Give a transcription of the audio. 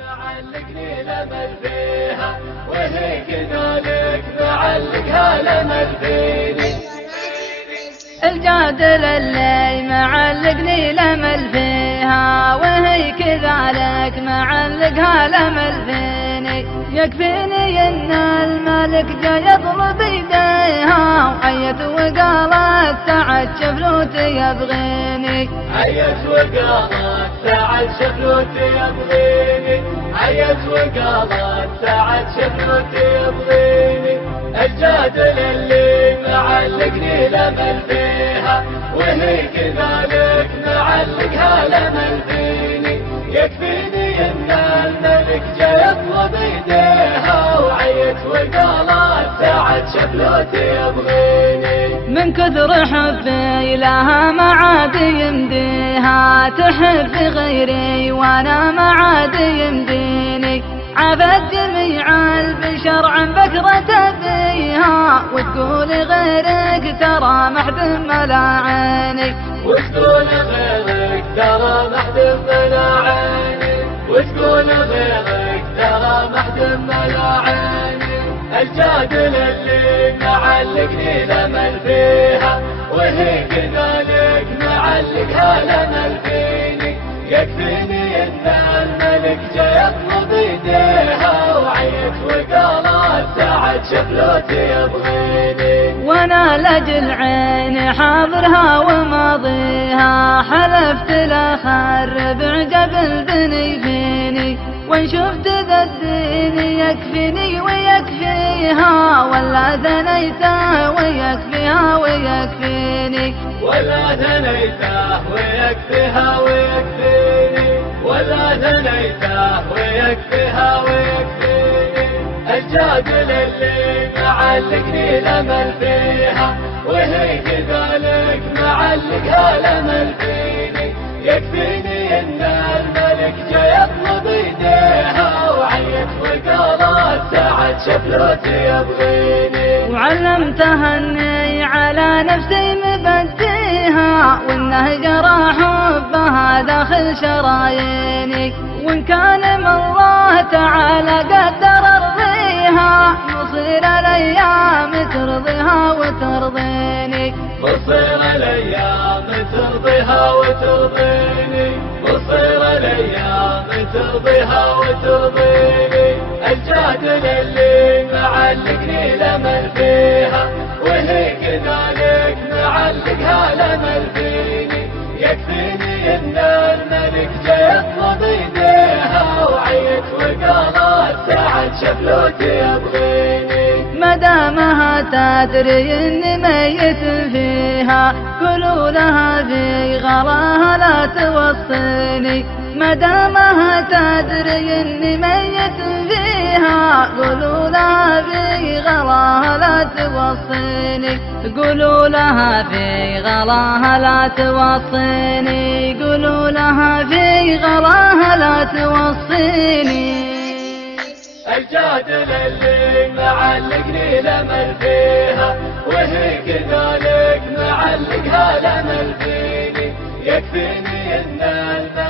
معلقني لمل فيها وهي كذلك معلقها لمل فيني. الجادل اللي معلقني لمل فيها وهي كذلك معلقها لمل فيني. يكفيني ان الملك جا يطلب يديها وعيت وقالت سعد شفلوتي يبغيني. عيت وقالت سعد شفلوتي يبغيني. عيت وقالت سعد شفلوتي يبغيني. الجادل اللي معلقني لمل فيها وهي كذلك معلقها لمل فيني. يكفيني ان الملك جا يطلب يديها وعيت وقالت سعد شفلوتي يبغيني. من كثر حبي لها ما عاد يمديها تحب غيري وانا ما عاد يمديني. عبد جميع البشر عن بكرة فيها وتقول غيرك ترى ما حد ملاعيني. وتقول غيرك ترى ما حد ملاعيني. وتقول غيرك ترى ما حد ملاعيني. الجادل اللي معلقني لمل فيها وهي كذلك معلقها لمل فيني. يكفيني ان الملك جا يطلب يديها وعيت وقالت سعد شفلوتي يبغيني. وانا لاجل عيني حاضرها وماضيها حلفت لا خرب عجب بني فيني. وان شفت ذا الدين يكفيني ويكفيها ولا ثنيته ويكفيها ويكفيني. ولا ثنيته ويكفيها ويكفيني. ولا ثنيته ويكفيها ويكفيني. الجادل اللي معلقني لمل فيها وهي كذلك معلقها لمل فيني. يكفيني ان الملك جا يطلب يديها وعيت وقالت سعد شفلوتي يبغيني. وعلمتها اني على نفسي مبديها وانه جرى حبها داخل شراييني. وان كان من الله تعالى قدر ارضيها مصير الايام ترضيها وترضيني. مصير الايام ترضيها وترضيني. مصير الايام ترضيها وترضيني. الجادل اللي معلقني لمل فيها وهي كذلك معلقها لمل فيني. يكفيني ان الملك جا يطلب يديها وعيت وقالت سعد شفلوتي يبغيني. مدامها تدري اني ميت فيها قولوا لها في غلاها لا توصيني. مدامها تدري اني ميت فيها قولوا لها في غلاها لا توصيني. قولوا لها في غلاها لا توصيني. قولوا لها في غلاها لا توصيني. الجادل اللي معلقني لمل فيها وهي كذلك معلقها لمل فيني. يكفيني ان الملك